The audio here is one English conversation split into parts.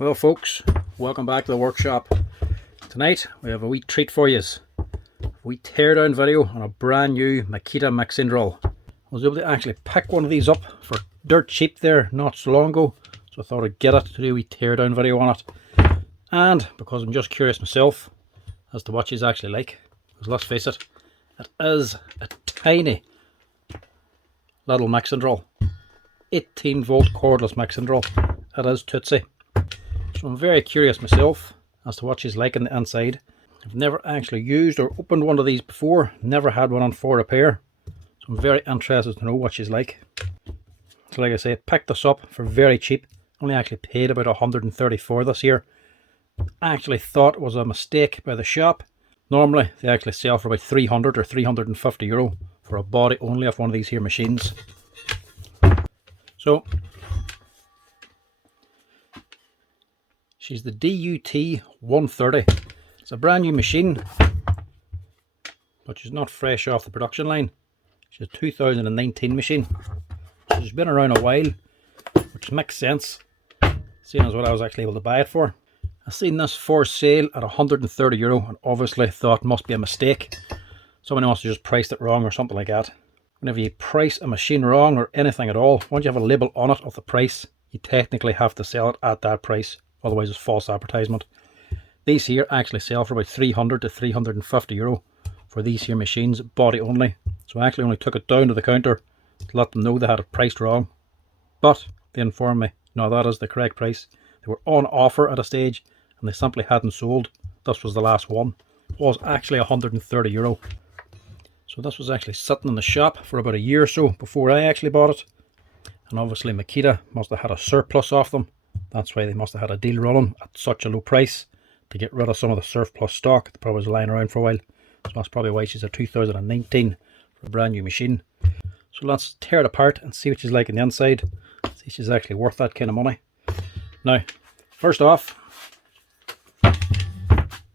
Well folks, welcome back to the workshop. Tonight we have a wee treat for you. A wee teardown video on a brand new Makita mixing drill. I was able to actually pick one of these up for dirt cheap there not so long ago, so I thought I'd get it to do a wee teardown video on it. And because I'm just curious myself as to what she's actually like, because let's face it, it is a tiny little mixing drill. 18 volt cordless mixing drill. It is tootsie. So I'm very curious myself as to what she's like on the inside. I've never actually used or opened one of these before. Never had one on for repair. So I'm very interested to know what she's like. So like I say, I picked this up for very cheap. Only actually paid about 134 this year. Actually thought it was a mistake by the shop. Normally they actually sell for about 300 or 350 euro for a body only of one of these here machines. So she's the DUT130. It's a brand new machine, but she's not fresh off the production line. She's a 2019 machine. So she's been around a while, which makes sense, seeing as what I was actually able to buy it for. I seen this for sale at 130 euro and obviously thought it must be a mistake. Someone else just priced it wrong or something like that. Whenever you price a machine wrong or anything at all, once you have a label on it of the price, you technically have to sell it at that price. Otherwise it's false advertisement. These here actually sell for about 300 to 350 euro for these here machines, body only. So I actually only took it down to the counter to let them know they had it priced wrong. But they informed me, no, that is the correct price. They were on offer at a stage and they simply hadn't sold. This was the last one. It was actually 130 euro. So this was actually sitting in the shop for about a year or so before I actually bought it. And obviously Makita must have had a surplus of them. That's why they must have had a deal running at such a low price to get rid of some of the surplus stock that probably was lying around for a while. So that's probably why she's a 2019 for a brand new machine. So let's tear it apart and see what she's like on the inside. See if she's actually worth that kind of money. Now, first off,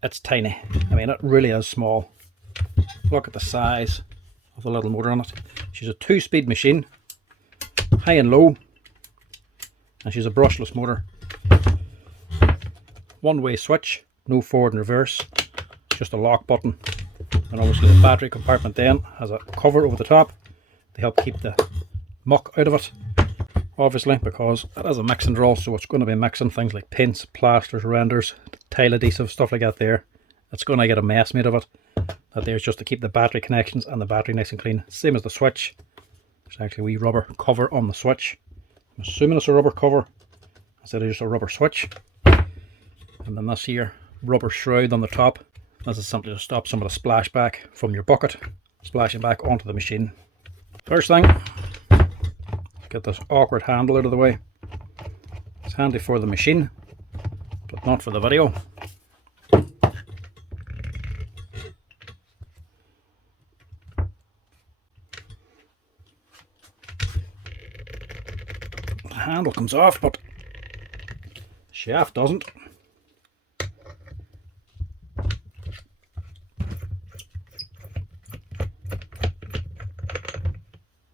it's tiny. I mean, it really is small. Look at the size of the little motor on it. She's a 2-speed machine, high and low, and she's a brushless motor. One-way switch, no forward and reverse, just a lock button. And obviously the battery compartment then has a cover over the top to help keep the muck out of it. Obviously, because it is a mixing drill, so it's going to be mixing things like paints, plasters, renders, tile adhesive, stuff like that there. It's going to get a mess made of it. That there's just to keep the battery connections and the battery nice and clean. Same as the switch. There's actually a wee rubber cover on the switch. I'm assuming it's a rubber cover instead of just a rubber switch. And then this here rubber shroud on the top. This is simply to stop some of the splashback from your bucket splashing back onto the machine. First thing, get this awkward handle out of the way. It's handy for the machine, but not for the video. The handle comes off, but the shaft doesn't.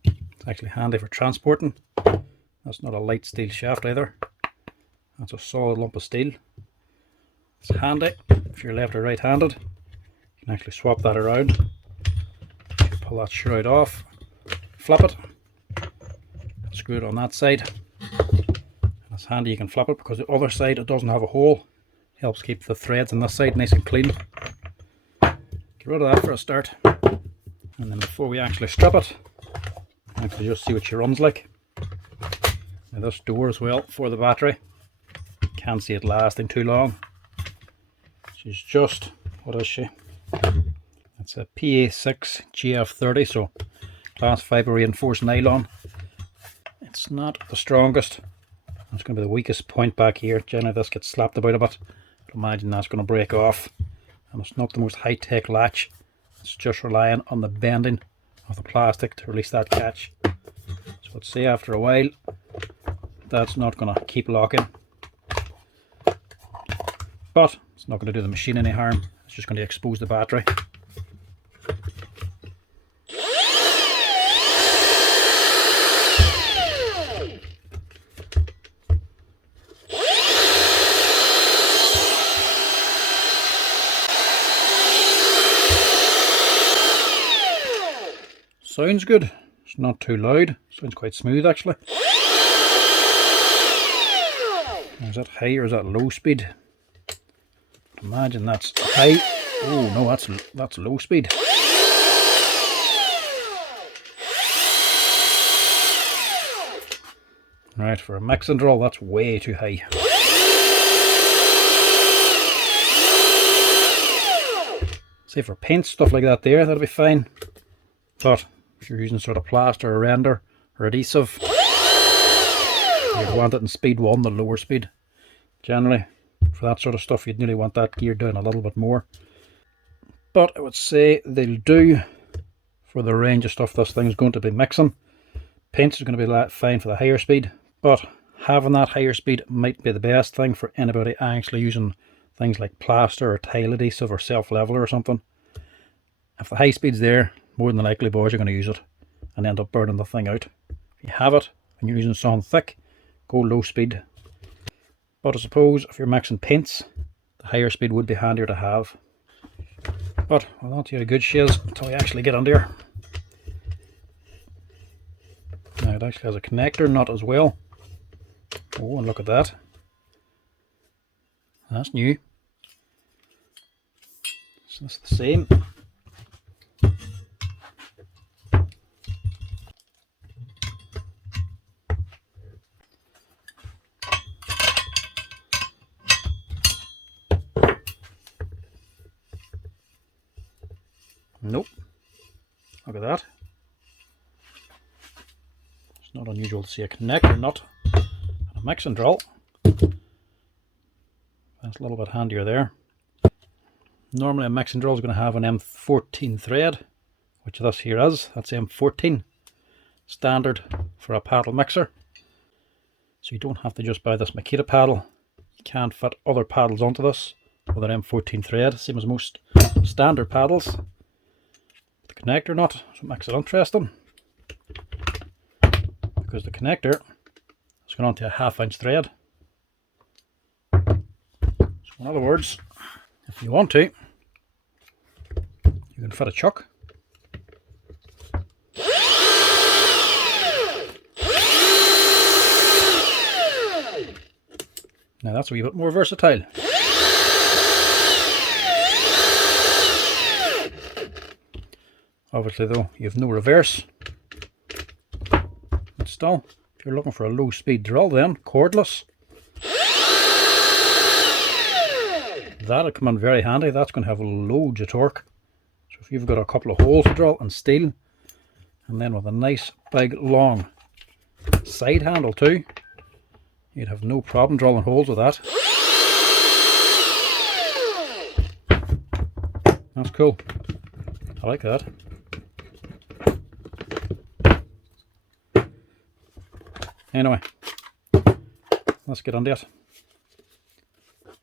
It's actually handy for transporting. That's not a light steel shaft either. That's a solid lump of steel. It's handy if you're left or right handed. You can actually swap that around. Pull that shroud off, flip it, screw it on that side. It's handy you can flip it because the other side it doesn't have a hole. Helps keep the threads on this side nice and clean. Get rid of that for a start. And then before we actually strip it, actually just see what she runs like. Now this door as well for the battery. Can't see it lasting too long. She's just, what is she? It's a PA6 GF30, so glass fibre reinforced nylon. It's not the strongest. It's going to be the weakest point back here. Generally this gets slapped about a bit. I'd imagine that's going to break off. And it's not the most high-tech latch. It's just relying on the bending of the plastic to release that catch. So let's see after a while that's not going to keep locking. But it's not going to do the machine any harm. It's just going to expose the battery. Sounds good. It's not too loud. Sounds quite smooth actually. Is that high or is that low speed? Imagine that's high. Oh no, that's low speed. Right, for a mix and drill, that's way too high. Say for paint, stuff like that there, that'll be fine. But if you're using sort of plaster or render or adhesive, you'd want it in speed 1, the lower speed. Generally, for that sort of stuff, you'd nearly want that geared down a little bit more. But I would say they'll do for the range of stuff this thing's going to be mixing. Paints are going to be fine for the higher speed, but having that higher speed might be the best thing for anybody actually using things like plaster or tile adhesive or self-leveler or something. If the high speed's there, more than likely boys are going to use it and end up burning the thing out. If you have it and you're using something thick, go low speed. But I suppose if you're mixing paints, the higher speed would be handier to have. But I'll not see how good she is until we actually get under here. Now it actually has a connector nut as well. Oh, and look at that. That's new. So that's the same. Nope. Look at that. It's not unusual to see a connector nut and a mixing drill. That's a little bit handier there. Normally a mixing drill is going to have an M14 thread, which this here is. That's M14. Standard for a paddle mixer. So you don't have to just buy this Makita paddle. You can fit other paddles onto this with an M14 thread, same as most standard paddles. The connector nut is what makes it interesting, because the connector is going onto a 1/2 inch thread. So in other words, if you want to, you can fit a chuck. Now that's a wee bit more versatile. Obviously though, you have no reverse. But still, if you're looking for a low speed drill then, cordless, that'll come in very handy. That's going to have loads of torque. So if you've got a couple of holes to drill and steel, and then with a nice big long side handle too, you'd have no problem drilling holes with that. That's cool. I like that. Anyway, let's get under it.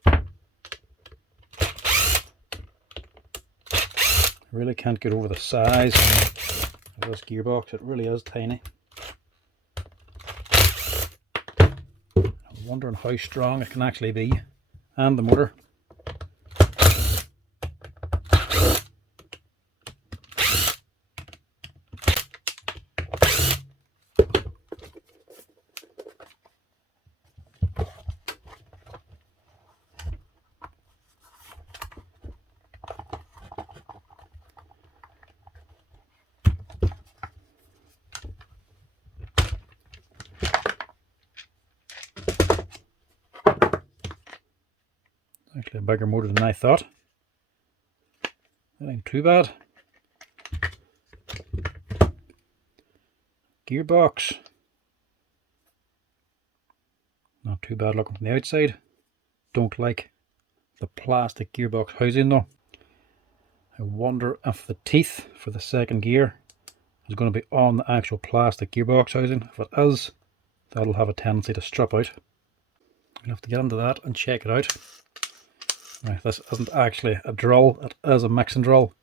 I really can't get over the size of this gearbox. It really is tiny. I'm wondering how strong it can actually be, and the motor. Actually a bigger motor than I thought. That ain't too bad. Gearbox. Not too bad looking from the outside. Don't like the plastic gearbox housing though. I wonder if the teeth for the second gear is going to be on the actual plastic gearbox housing. If it is, that'll have a tendency to strip out. We'll have to get into that and check it out. Right, this isn't actually a drill, it is a mixing drill.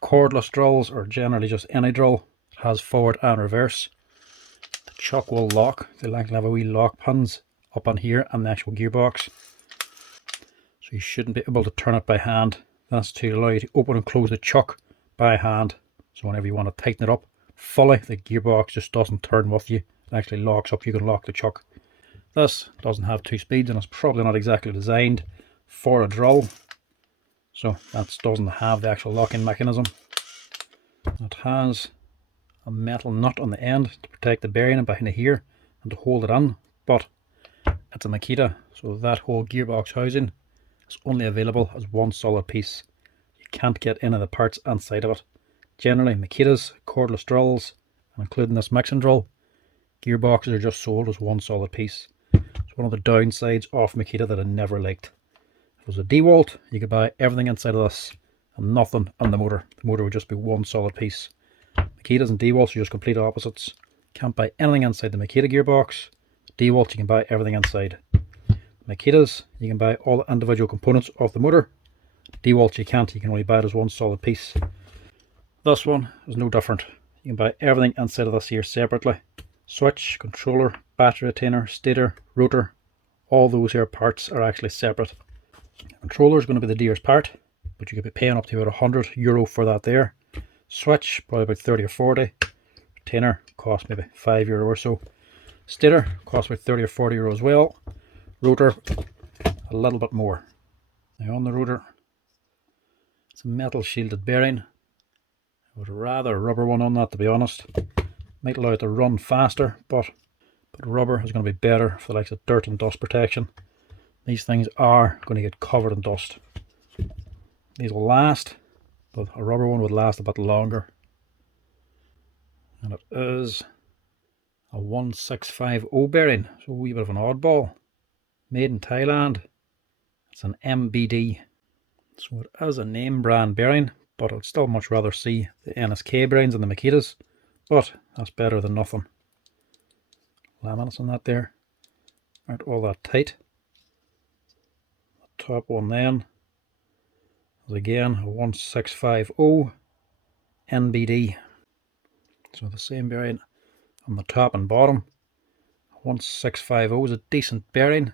Cordless drills, or generally just any drill, it has forward and reverse. The chuck will lock. They'll actually have a wee lock pins up on here and the actual gearbox. So you shouldn't be able to turn it by hand. That's to allow you to open and close the chuck by hand. So whenever you want to tighten it up fully, the gearbox just doesn't turn with you. It actually locks up. You can lock the chuck. This doesn't have 2 speeds, and it's probably not exactly designed for a drill, so that doesn't have the actual locking mechanism. It has a metal nut on the end to protect the bearing behind here and to hold it in, but it's a Makita, so that whole gearbox housing is only available as one solid piece. You can't get any of the parts inside of it. Generally, Makitas, cordless drills, and including this mixing drill, gearboxes are just sold as one solid piece. It's one of the downsides of Makita that I never liked. If it was a DeWalt, you could buy everything inside of this and nothing on the motor. The motor would just be one solid piece. Makitas and DeWalts are just complete opposites. Can't buy anything inside the Makita gearbox. DeWalts, you can buy everything inside. Makitas, you can buy all the individual components of the motor. DeWalts you can't, you can only buy it as one solid piece. This one is no different. You can buy everything inside of this here separately. Switch, controller, battery retainer, stator, rotor, all those here parts are actually separate. The controller is going to be the dearest part, but you could be paying up to about €100 for that there. Switch, probably about 30 or 40. Retainer costs maybe €5 or so. Stator costs about 30 or 40 euro as well. Rotor, a little bit more. Now on the rotor, it's a metal shielded bearing. I would rather a rubber one on that, to be honest. Might allow it to run faster, but rubber is going to be better for the likes of dirt and dust protection. These things are going to get covered in dust. These will last, but a rubber one would last a bit longer. And it is a 1650 bearing, so a wee bit of an oddball. Made in Thailand. It's an MBD. So it is a name brand bearing, but I'd still much rather see the NSK bearings than the Makitas. But that's better than nothing. Laminates on that there aren't all that tight. The top one then is again a 1650 NBD. So the same bearing on the top and bottom. 1650 is a decent bearing,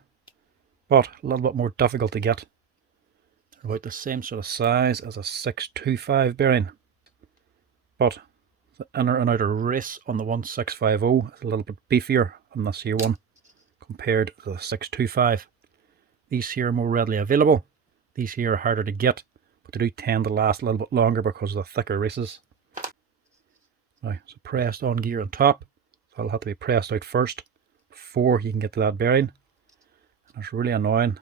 but a little bit more difficult to get. They're about the same sort of size as a 625 bearing, but the inner and outer race on the 1650 is a little bit beefier on this here one compared to the 625. These here are more readily available. These here are harder to get, but they do tend to last a little bit longer because of the thicker races. Now, it's a pressed on gear on top, so that'll have to be pressed out first before you can get to that bearing. And it's really annoying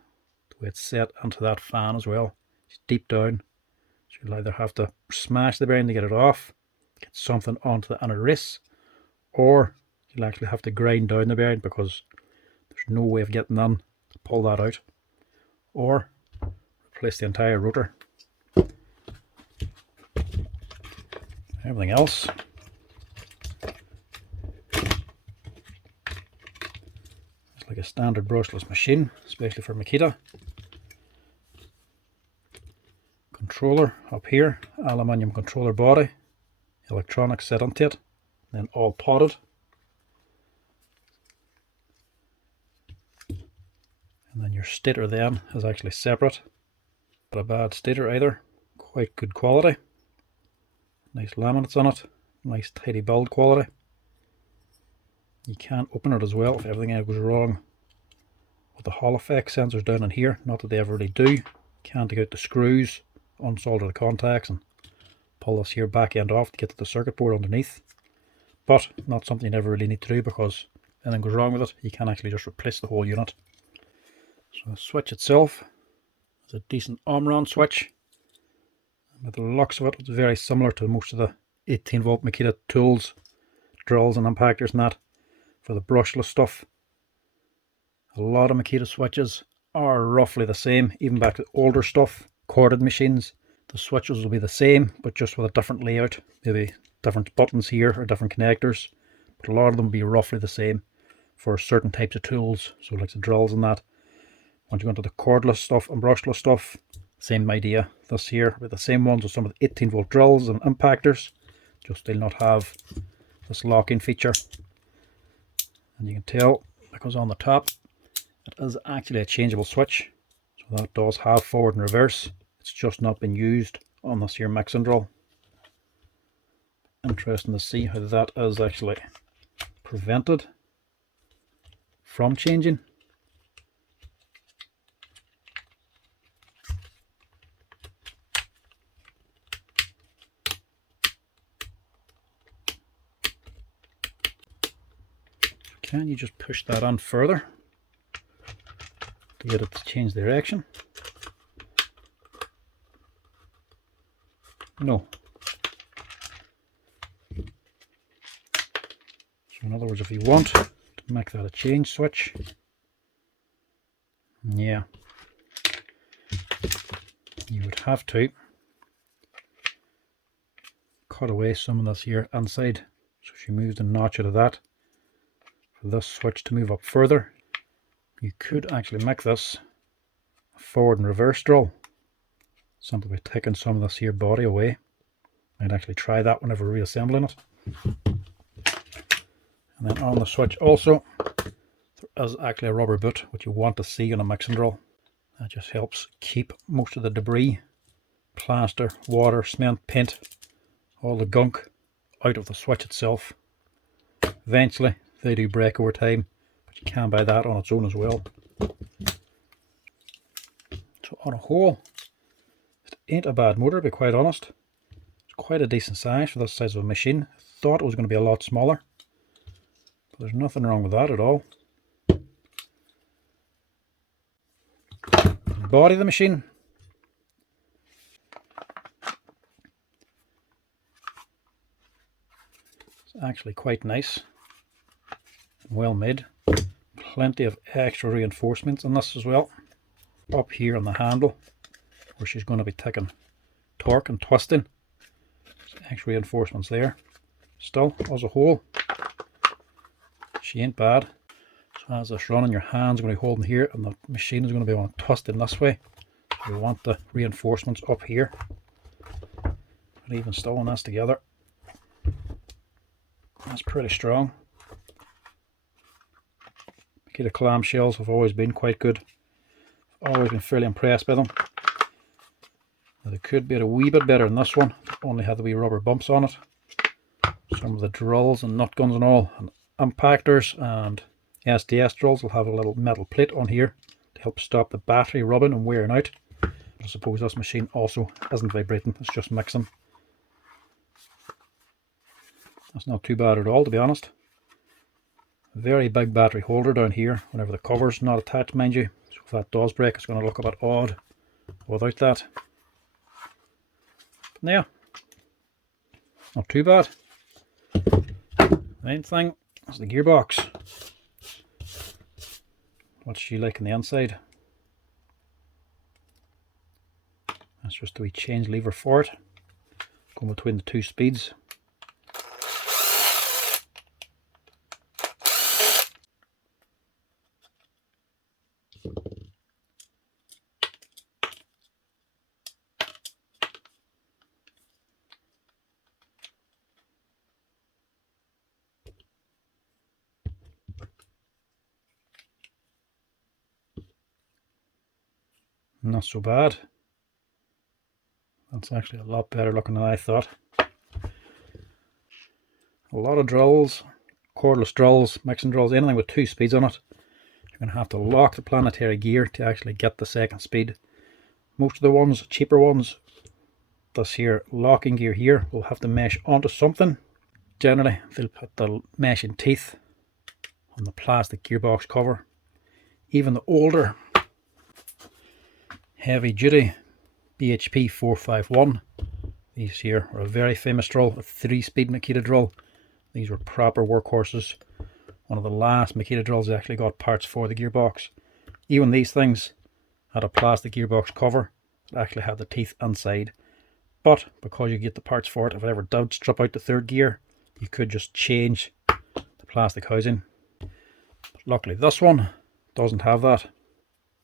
the way it's set into that fan as well. It's deep down, so you'll either have to smash the bearing to get it off, get something onto the inner race, or you'll actually have to grind down the bearing because there's no way of getting in to pull that out, or replace the entire rotor. Everything else is like a standard brushless machine, especially for Makita. Controller up here, aluminium controller body, electronics set onto it, then all potted. And then your stator then is actually separate. Not a bad stator either, quite good quality. Nice laminates on it, nice tidy build quality. You can open it as well if everything goes wrong with the Hall effect sensors down in here. Not that they ever really do. You can take out the screws, unsolder the contacts and pull this here back end off to get to the circuit board underneath. But not something you never really need to do because if anything goes wrong with it, you can actually just replace the whole unit. So the switch itself is a decent Omron switch. With the looks of it, it's very similar to most of the 18 volt Makita tools, drills and impactors and that for the brushless stuff. A lot of Makita switches are roughly the same, even back to older stuff, corded machines. The switches will be the same, but just with a different layout. Maybe different buttons here or different connectors, but a lot of them will be roughly the same for certain types of tools, so like the drills and that. Once you go into the cordless stuff and brushless stuff, same idea. This here with the same ones as some of the 18 volt drills and impactors, just they'll not have this locking feature. And you can tell because on the top it is actually a changeable switch, so that does have forward and reverse. It's just not been used on this here mixing drill. Interesting to see how that is actually prevented from changing. Can you just push that on further to get it to change direction? No. So in other words, if you want to make that a change switch, yeah, you would have to cut away some of this here inside. So she moves the notch out of that for this switch to move up further. You could actually make this a forward and reverse drill simply by taking some of this here body away. I'd actually try that whenever reassembling it. And then on the switch also, there is actually a rubber boot, which you want to see on a mixing drill. That just helps keep most of the debris, plaster, water, cement, paint, all the gunk out of the switch itself. Eventually they do break over time, but you can buy that on its own as well. So on a whole, it ain't a bad motor, to be quite honest. It's quite a decent size for this size of a machine. I thought it was going to be a lot smaller, but there's nothing wrong with that at all. The body of the machine, it's actually quite nice, well made. Plenty of extra reinforcements in this as well. Up here on the handle, where she's going to be taking torque and twisting, extra reinforcements there. Still, as a whole, she ain't bad. So as this running, your hand's going to be holding here, and the machine is going to be on twisting this way. So we want the reinforcements up here. But even still on this together, that's pretty strong. Makita clamshells have always been quite good. I've always been fairly impressed by them. Now, they could be a wee bit better than this one. Only had the wee rubber bumps on it. Some of the drills and nut guns and all, and impactors and SDS drills will have a little metal plate on here to help stop the battery rubbing and wearing out. But I suppose this machine also isn't vibrating, it's just mixing. That's not too bad at all, to be honest. Very big battery holder down here whenever the cover's not attached, mind you. So if that does break, it's going to look a bit odd without that. But yeah, not too bad. Main thing is the gearbox. What's she like on the inside? That's just a wee change lever for it, going between the two speeds. Not so bad. That's actually a lot better looking than I thought. A lot of drills, cordless drills, mixing drills, anything with 2 speeds on it, you're going to have to lock the planetary gear to actually get the second speed. Most of the ones, cheaper ones, this here locking gear here will have to mesh onto something. Generally they'll put the meshing teeth on the plastic gearbox cover. Even the older heavy duty BHP 451, these here are a very famous drill, a 3-speed Makita drill. These were proper workhorses. One of the last Makita drills that actually got parts for the gearbox. Even these things had a plastic gearbox cover that actually had the teeth inside. But because you get the parts for it, if it ever did strip out the 3rd gear, you could just change the plastic housing. But luckily this one doesn't have that.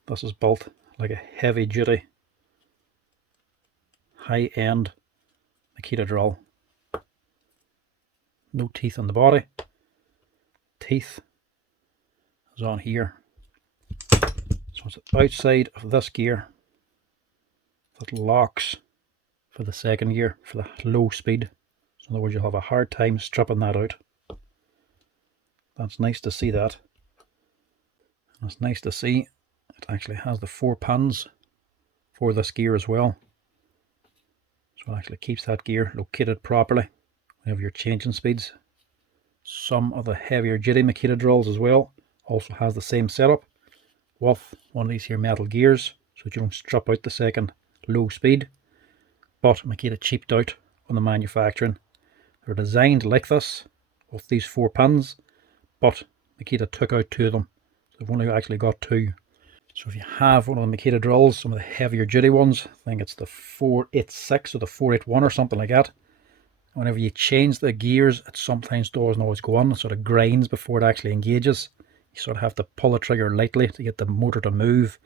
This is built like a heavy duty, high-end Makita drill. No teeth on the body. Teeth is on here. So it's outside of this gear that locks for the 2nd gear, for the low speed. So in other words, you'll have a hard time stripping that out. That's nice to see that. And it's nice to see it actually has the 4 pins for this gear as well. So it actually keeps that gear located properly whenever you're changing speeds. Some of the heavier duty Makita drills as well also has the same setup with one of these here metal gears, so that you don't strip out the second low speed. But Makita cheaped out on the manufacturing. They're designed like this with these 4 pins, but Makita took out 2 of them. So they've only actually got 2. So if you have one of the Makita drills, some of the heavier duty ones, I think it's the 486 or the 481 or something like that, whenever you change the gears, it sometimes doesn't always go on. It sort of grinds before it actually engages. You sort of have to pull the trigger lightly to get the motor to move,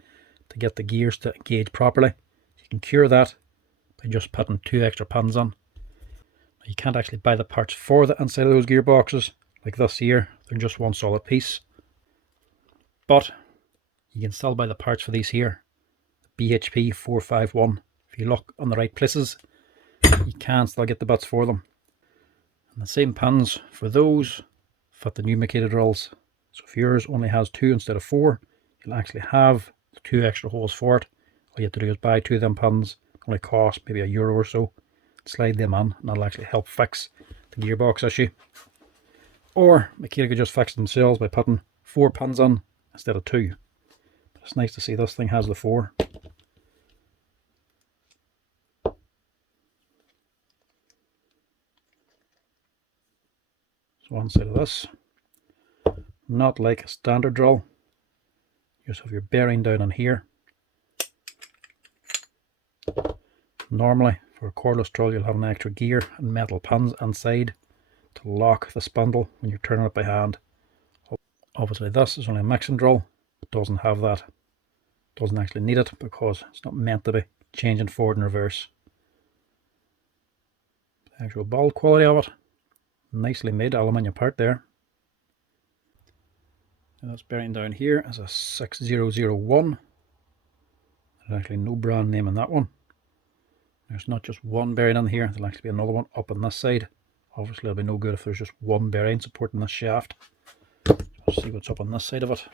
to get the gears to engage properly. You can cure that by just putting 2 extra pins on. You can't actually buy the parts for the inside of those gearboxes like this here. They're just one solid piece. But you can still buy the parts for these here, the BHP 451. If you look on the right places, you can still get the bits for them. And the same pins for those fit the new Makita drills. So if yours only has 2 instead of 4, you'll actually have the 2 extra holes for it. All you have to do is buy 2 of them pins. It only cost maybe €1 or so. Slide them in, and that'll actually help fix the gearbox issue. Or Makita could just fix it themselves by putting 4 pins on instead of 2. But it's nice to see this thing has the 4. So one side of this, not like a standard drill. You just have your bearing down in here. Normally for a cordless drill you'll have an extra gear and metal pins inside to lock the spindle when you're turning it by hand. Obviously this is only a mixing drill. It doesn't have that. It doesn't actually need it because it's not meant to be changing forward and reverse. The actual build quality of it, nicely made aluminium part there. And this bearing down here is a 6001. There's actually no brand name on that one. There's not just one bearing in here, there'll actually be another one up on this side. Obviously it'll be no good if there's just one bearing supporting this shaft. Let's see what's up on this side of it.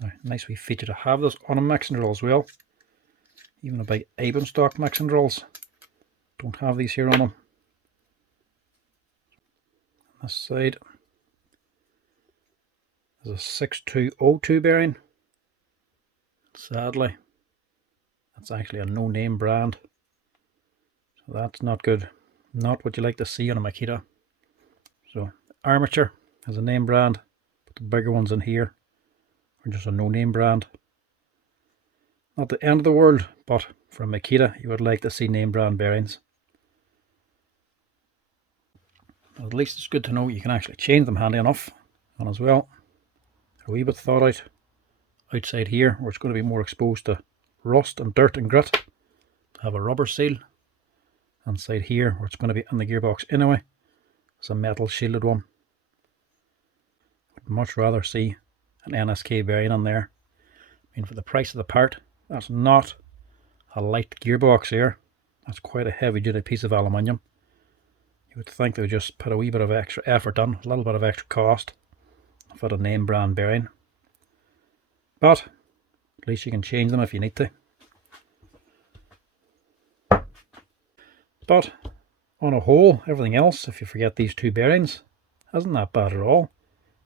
Now, nice wee feature to have this on a mixing drill as well. Even a big Iben stock mixing drills don't have these here on them. On this side is a 6202 bearing. Sadly, that's actually a no-name brand, so that's not good. Not what you like to see on a Makita. So armature has a name brand, but the bigger ones in here are just a no-name brand. Not the end of the world, but for a Makita you would like to see name brand bearings. But at least it's good to know you can actually change them handy enough. And as well, a wee bit thought out outside here where it's going to be more exposed to rust and dirt and grit, to have a rubber seal. Inside here where it's going to be in the gearbox anyway, it's a metal shielded one. I'd much rather see an NSK bearing in there. I mean, for the price of the part, that's not a light gearbox here. That's quite a heavy duty piece of aluminium. You would think they would just put a wee bit of extra effort in, a little bit of extra cost for a name brand bearing. But at least you can change them if you need to. But on a whole, everything else, if you forget these 2 bearings, isn't that bad at all.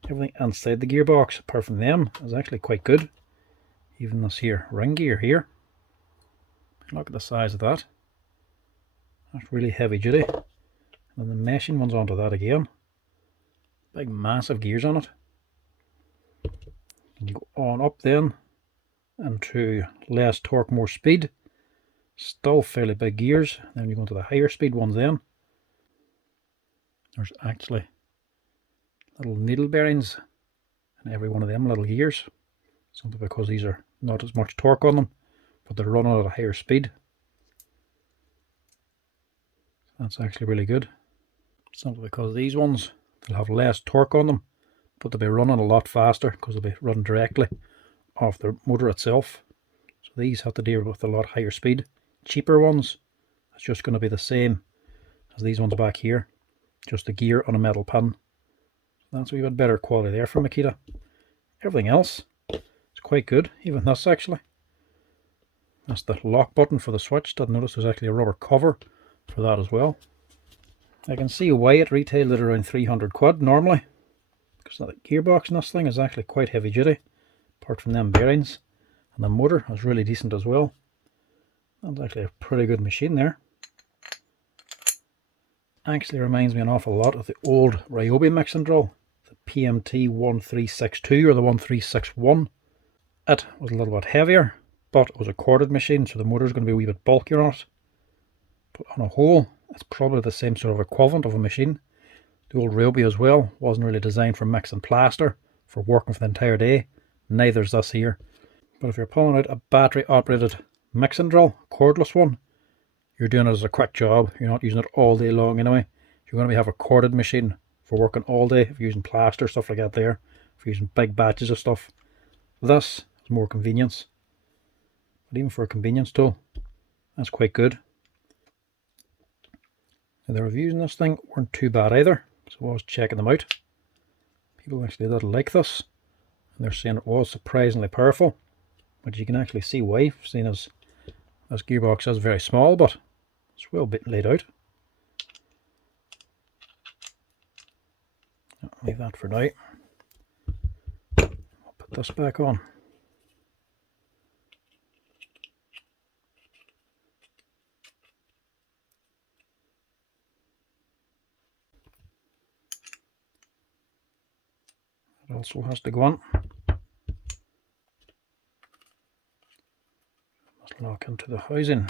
Everything inside the gearbox, apart from them, is actually quite good. Even this here ring gear here. Look at the size of that. That's really heavy duty. And then the meshing one's onto that again. Big massive gears on it. And you go on up then into less torque, more speed. Still fairly big gears. Then you go into the higher speed ones then. There's actually little needle bearings in every one of them little gears. Simply because these are not as much torque on them, but they're running at a higher speed. That's actually really good. Simply because these ones, they'll have less torque on them, but they'll be running a lot faster because they'll be running directly off the motor itself. So these have to deal with a lot higher speed. Cheaper ones, it's just going to be the same as these ones back here, just a gear on a metal pin. That's a wee bit better quality there from Makita. Everything else is quite good, even this actually. That's the lock button for the switch. Didn't notice there's actually a rubber cover for that as well. I can see why it retailed at around 300 quid normally, because the gearbox in this thing is actually quite heavy duty, apart from them bearings. And the motor is really decent as well. That's actually a pretty good machine there. Actually reminds me an awful lot of the old Ryobi mixing drill, the PMT 1362 or the 1361. It was a little bit heavier, but it was a corded machine, so the motor is going to be a wee bit bulkier on it. But on a whole, it's probably the same sort of equivalent of a machine. The old Ryobi as well wasn't really designed for mixing plaster, for working for the entire day. Neither is this here. But if you're pulling out a battery operated mixing drill, cordless one, you're doing it as a quick job. You're not using it all day long anyway. You're going to have a corded machine for working all day, if you're using plaster, stuff like that there, if you're using big batches of stuff. This is more convenience. But even for a convenience tool, that's quite good. Now, the reviews on this thing weren't too bad either, so I was checking them out. People actually did like this, and they're saying it was surprisingly powerful, but you can actually see why, seeing as this gearbox is very small, but it's well laid out. I'll leave that for now. I'll put this back on. It also has to go on. Must lock into the housing.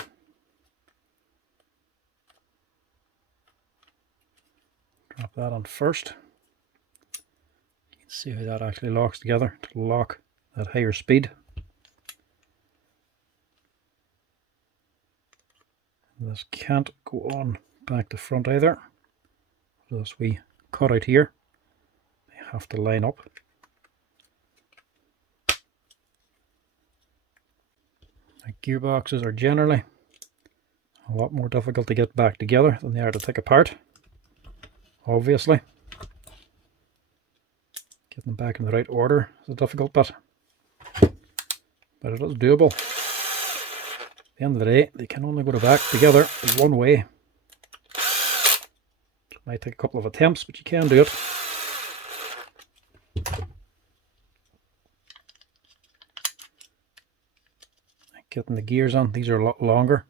Drop that on first. You can see how that actually locks together to lock that higher speed. This can't go on back to front either. So this wee cutout here, they have to line up. Now, gearboxes are generally a lot more difficult to get back together than they are to take apart. Obviously, getting them back in the right order is a difficult bit, but it is doable. At the end of the day, they can only go back together one way. It might take a couple of attempts, but you can do it. Getting the gears on, these are a lot longer,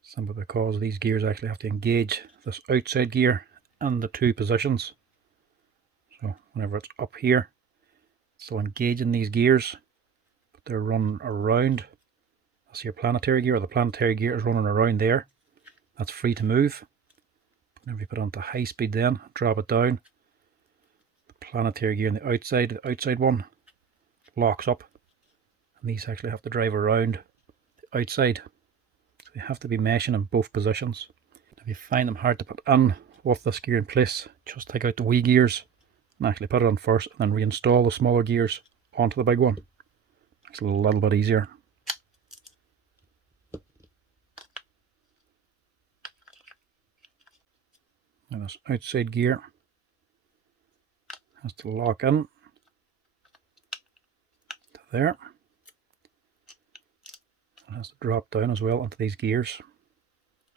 simply because these gears actually have to engage this outside gear and the two positions. So whenever it's up here, it's still engaging these gears, but they're running around. That's your planetary gear, or the planetary gear is running around there. That's free to move. Whenever you put it onto high speed then, drop it down, the planetary gear on the outside one locks up, and these actually have to drive around the outside. So they have to be meshing in both positions. If you find them hard to put in with this gear in place, just take out the wee gears and actually put it on first, and then reinstall the smaller gears onto the big one. Makes it a little bit easier. Now this outside gear has to lock in to there. It has to drop down as well into these gears.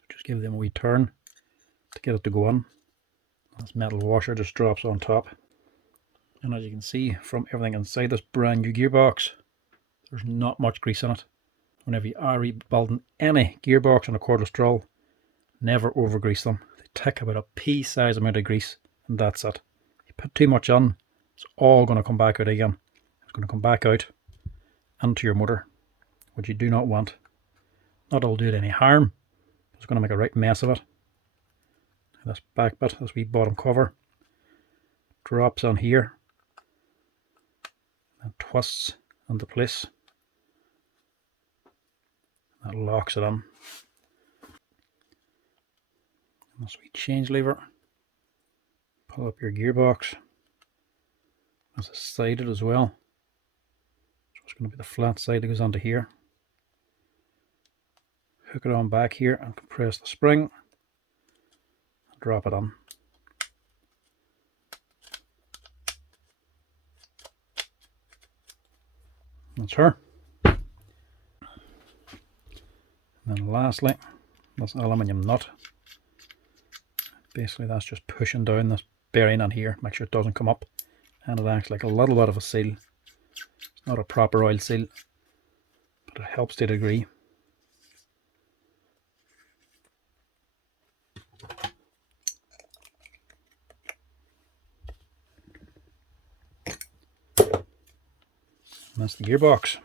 Just give them a wee turn to get it to go in. This metal washer just drops on top. And as you can see from everything inside this brand new gearbox, there's not much grease in it. Whenever you are rebuilding any gearbox on a cordless drill, never over grease them. They take about a pea-sized amount of grease, and that's it. You put too much on, it's all going to come back out again. It's going to come back out into your motor, which you do not want. Not it'll do it any harm, but it's going to make a right mess of it. This back bit, this wee bottom cover, drops on here and twists into place. That locks it on. And this wee change lever Pull up your gearbox. That's sided as well. So it's going to be the flat side that goes onto here. Hook it on back here and compress the spring. Drop it on. That's her. And then lastly, this aluminium nut. Basically that's just pushing down this bearing on here, make sure it doesn't come up, and it acts like a little bit of a seal. It's not a proper oil seal, but it helps to a degree. And that's the gearbox.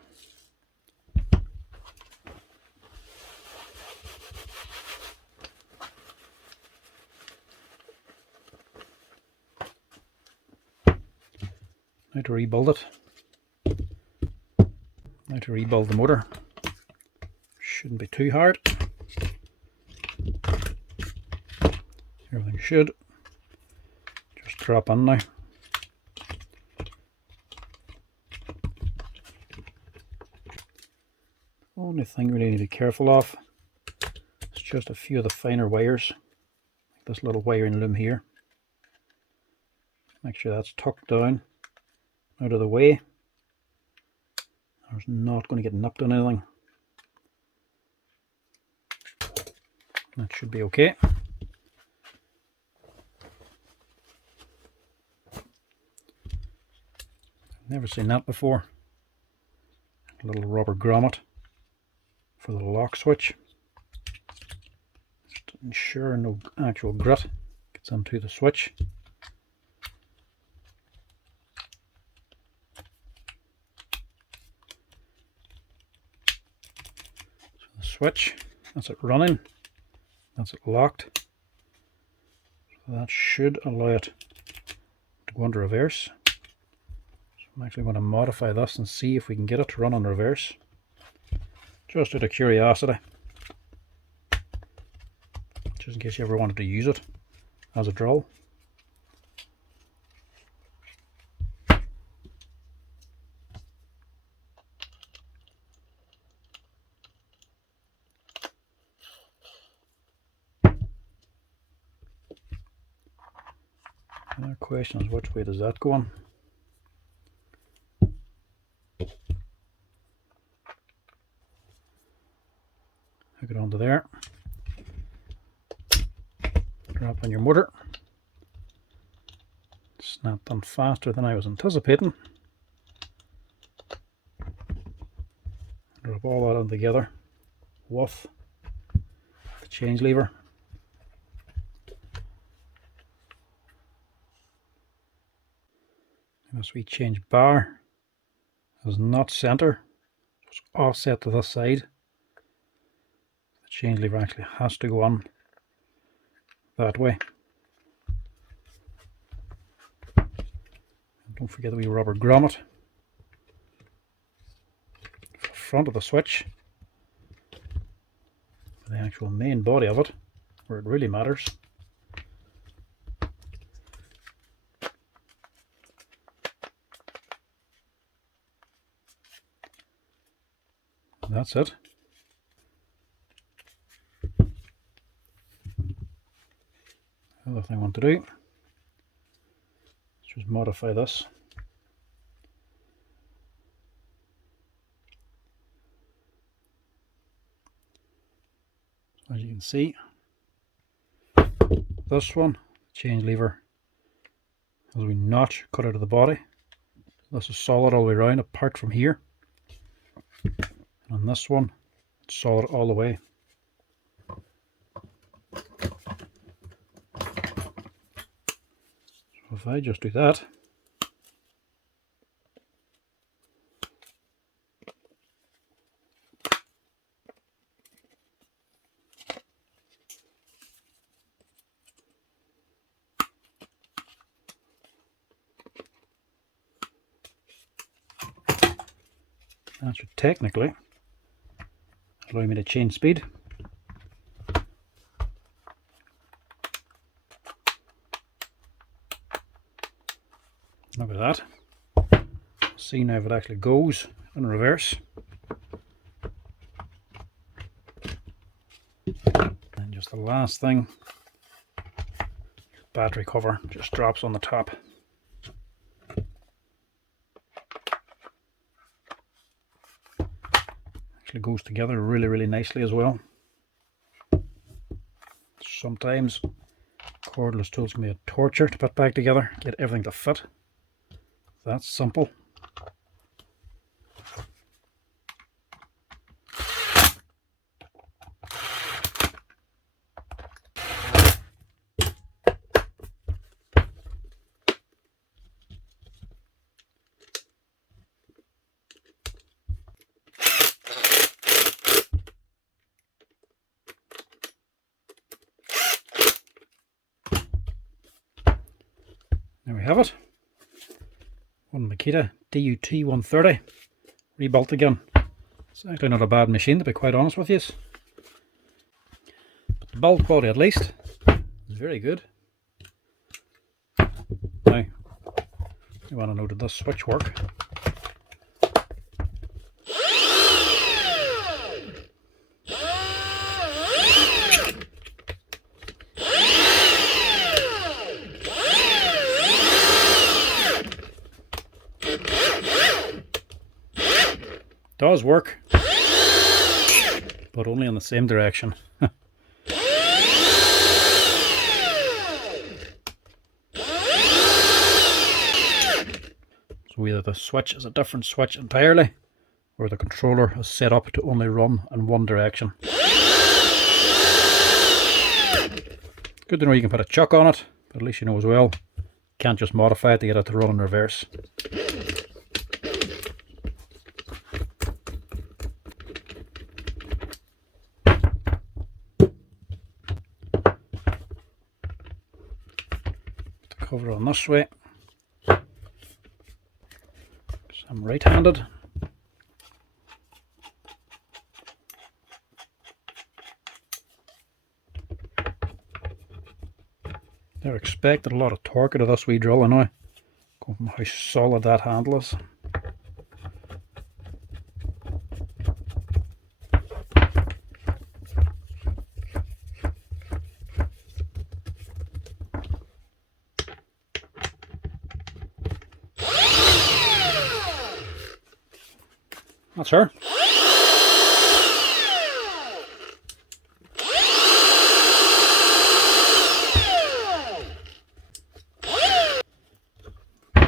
Now to rebuild it. Now to rebuild the motor. Shouldn't be too hard. Everything should just drop in now. Only thing we need to be careful of is just a few of the finer wires, like this little wiring loom here. Make sure that's tucked down out of the way. There's not going to get nipped on anything. That should be okay. Never seen that before. A little rubber grommet for the lock switch, just to ensure no actual grit gets into the switch. So the switch, that's it running, that's it locked. So that should allow it to go into reverse. So I'm actually going to modify this and see if we can get it to run in reverse. Just out of curiosity, just in case you ever wanted to use it as a drill. The question is, which way does that go on? Hook it onto there. Drop on your motor. Snapped on faster than I was anticipating. Drop all that on together with the change lever. This wee change bar is not center, it's offset to this side. The change lever actually has to go on that way. And don't forget the wee rubber grommet for the front of the switch, for the actual main body of it, where it really matters. And that's it. The other thing I want to do is just modify this. As you can see, this one, change lever, has a wee notch cut out of the body. This is solid all the way around apart from here. And on this one, it's solid all the way. So if I just do that, that should technically allow me to change speed. Look at that. See now if it actually goes in reverse. And just the last thing, battery cover just drops on the top. Actually goes together really nicely as well. Sometimes cordless tools can be a torture to put back together, get everything to fit. That's simple. There we have it. One Makita DUT130 rebuilt again. It's actually not a bad machine, to be quite honest with you. But the build quality at least is very good. Now, you want to know, did this switch work? Does work, but only in the same direction. So either the switch is a different switch entirely, or the controller is set up to only run in one direction. Good to know you can put a chuck on it, but at least you know as well, you can't just modify it to get it to run in reverse. Cover on this way. I'm right-handed. They're expecting a lot of torque out of this wee drill now, going from how solid that handle is. That's her.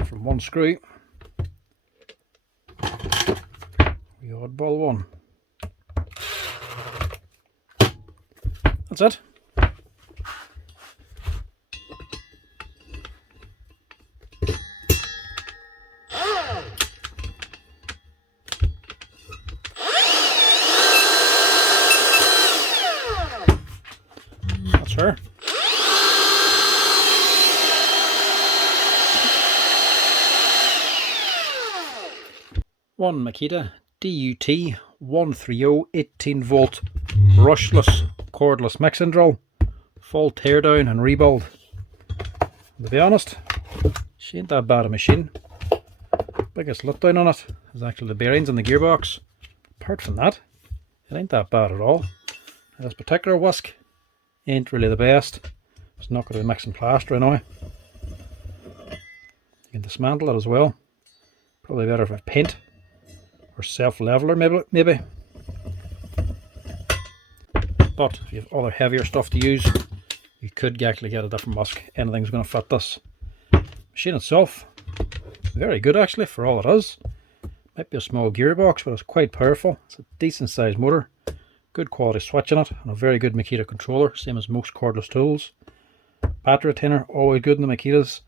From one screw. The oddball one. That's it. That's her. One Makita DUT130 18 volt brushless cordless mixing drill, full teardown and rebuild. To be honest, she ain't that bad a machine. Biggest letdown on it is actually the bearings in the gearbox. Apart from that, it ain't that bad at all. This particular whisk ain't really the best. It's not going to be mixing plaster now. You can dismantle it as well. Probably better if I paint or self-leveler maybe. But if you have other heavier stuff to use, you could actually get a different whisk. Anything's going to fit this. Machine itself, very good actually for all it is. Might be a small gearbox, but it's quite powerful. It's a decent sized motor. Good quality switch in it, and a very good Makita controller, same as most cordless tools. Battery retainer, always good in the Makitas.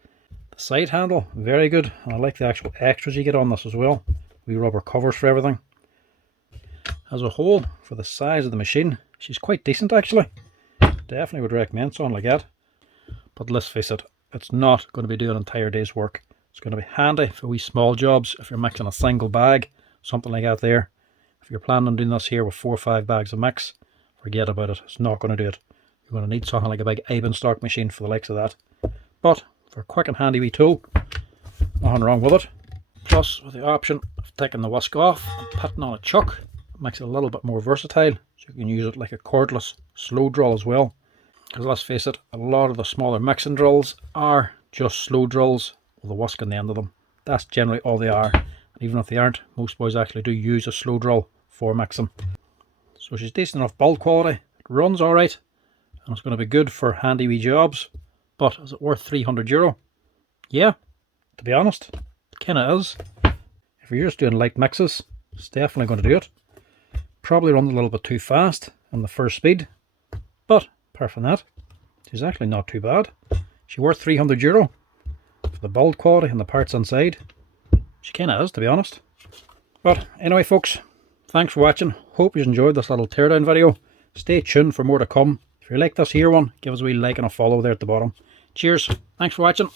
The side handle, very good, and I like the actual extras you get on this as well. Wee rubber covers for everything. As a whole, for the size of the machine, she's quite decent actually. Definitely would recommend something like that. But let's face it, it's not going to be doing an entire day's work. It's going to be handy for wee small jobs if you're mixing a single bag, something like that there. If you're planning on doing this here with 4 or 5 bags of mix, forget about it. It's not going to do it. You're going to need something like a big Iben stock machine for the likes of that. But for a quick and handy wee tool, Nothing wrong with it. Plus, with the option of taking the whisk off and putting on a chuck, it makes it a little bit more versatile. So you can use it like a cordless slow drill as well. Because let's face it, a lot of the smaller mixing drills are just slow drills with a whisk on the end of them. That's generally all they are. And even if they aren't, most boys actually do use a slow drill for mixing. So she's decent enough build quality. It runs alright. And it's going to be good for handy wee jobs. But is it worth €300? Yeah, to be honest, it kind of is. If you're just doing light mixes, it's definitely going to do it. Probably runs a little bit too fast on the first speed. But apart from that, she's actually not too bad. She's worth €300 for the build quality and the parts inside. She kind of is, to be honest. But anyway folks, thanks for watching. Hope you enjoyed this little teardown video. Stay tuned for more to come. If you like this here one, give us a wee like and a follow there at the bottom. Cheers. Thanks for watching.